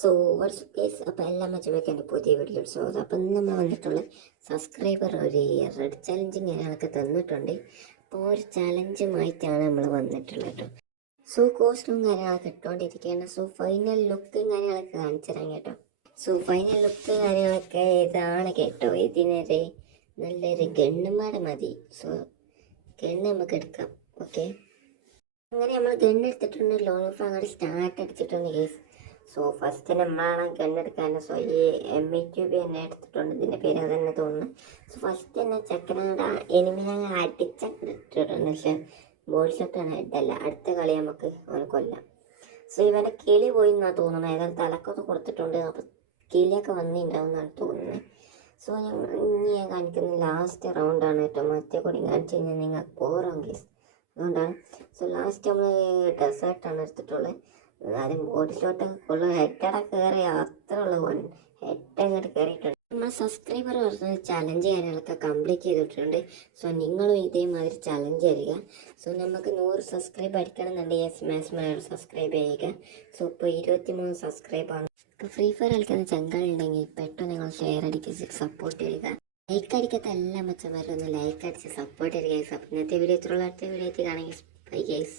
So വാട്സ് case അപ്പോൾ എല്ലാ മച്ചവയ്ക്ക് എൻ്റെ പുതിയ വീഡിയോ സ്വാഗതം. അപ്പം ഇന്ന് നമ്മൾ വന്നിട്ടുള്ള സബ്സ്ക്രൈബർ ഒരു റെഡ് ചലഞ്ചിങ് കാര്യങ്ങളൊക്കെ തന്നിട്ടുണ്ട്. അപ്പോൾ ഒരു ചലഞ്ചുമായിട്ടാണ് നമ്മൾ വന്നിട്ടുള്ളത് കേട്ടോ. സോ കോസ്റ്റ്യൂം കാര്യങ്ങളൊക്കെ ഇട്ടുകൊണ്ടിരിക്കുകയാണ്. സോ ഫൈനൽ ലുക്കും കാര്യങ്ങളൊക്കെ കാണിച്ചു തരാം കേട്ടോ. സോ ഫൈനൽ ലുക്ക് കാര്യങ്ങളൊക്കെ ഇതാണ് കേട്ടോ. ഇതിനൊരു നല്ലൊരു ഗണ്ണുമാടെ മതി. സോ ഗണ്ണ് നമുക്ക് എടുക്കാം. ഓക്കെ, അങ്ങനെ നമ്മൾ ഗണ്ണെടുത്തിട്ടുണ്ട്. ലോൺ ഓഫ് അങ്ങോട്ട് സ്റ്റാർട്ട് അടിച്ചിട്ടുണ്ട് കേസ്. സോ ഫസ്റ്റ് നമ്മളാണ് ഗണ്ണെടുക്കാൻ. സോ ഈ M8 തന്നെ എടുത്തിട്ടുണ്ട്. ഇതിൻ്റെ പേര് അത് തന്നെ തോന്നുന്നു. സോ ഫസ്റ്റ് തന്നെ ചക്കരയുടെ എനിമിനെ അടിച്ചിട്ടിട്ടുണ്ട്. പക്ഷേ ബോഡി ഷോട്ടാണ്, ഹെഡല്ല. അടുത്ത കളി നമുക്ക് അവനെ കൊല്ലാം. സോ ഇവൻ്റെ കിളി പോയി എന്നാണ് തോന്നുന്നത്. ഏതായാലും തലക്കൊക്കെ കൊടുത്തിട്ടുണ്ട്. അപ്പോൾ കിളിയൊക്കെ വന്നിട്ടുണ്ടാവും എന്നാണ് തോന്നുന്നത്. സോ ഇനി ഞാൻ കാണിക്കുന്ന ലാസ്റ്റ് റൗണ്ടാണ് കേട്ടോ. മറ്റേ കൂടി കാണിച്ചു കഴിഞ്ഞാൽ നിങ്ങൾ പോറാം കേസ്. അതുകൊണ്ടാണ്. സോ ലാസ്റ്റ് നമ്മൾ ഡെസേർട്ടാണ് എടുത്തിട്ടുള്ളത്. ആദ്യം ബോഡി ഷോട്ടൊക്കെ ഉള്ള ഹെഡൊക്കെ കയറി അത്ര ഉള്ള ഹെഡ് അങ്ങോട്ട് കയറിയിട്ടുണ്ട്. നമ്മൾ സബ്സ്ക്രൈബർ പറഞ്ഞ ചലഞ്ച് കാര്യങ്ങളൊക്കെ കംപ്ലീറ്റ് ചെയ്തിട്ടുണ്ട്. സോ നിങ്ങളും ഇതേമാതിരി ചലഞ്ച് ചെയ്യുക. സോ നമുക്ക് 100 സബ്സ്ക്രൈബ് അടിക്കണമെന്നുണ്ടെങ്കിൽ മാക്സിമം സബ്സ്ക്രൈബ് ചെയ്യുക. സോ ഇപ്പോൾ 23 സബ്സ്ക്രൈബാണ്. ഇപ്പോൾ ഫ്രീ ഫയർ കളിക്കുന്ന ചങ്കളുണ്ടെങ്കിൽ പെട്ടെന്ന് നിങ്ങൾ ഷെയർ അടിച്ച് സപ്പോർട്ട് ചെയ്യുക. ലൈക്ക് അടിക്കാത്ത എല്ലാ മച്ചന്മാരും ഒന്ന് ലൈക്ക് അടിച്ച് സപ്പോർട്ട് ചെയ്യുക. ഇന്നത്തെ വീഡിയോ ഇത്രയുള്ള അടുത്ത വീഡിയോ കാണുമെങ്കിൽ ബൈ ഗൈസ്.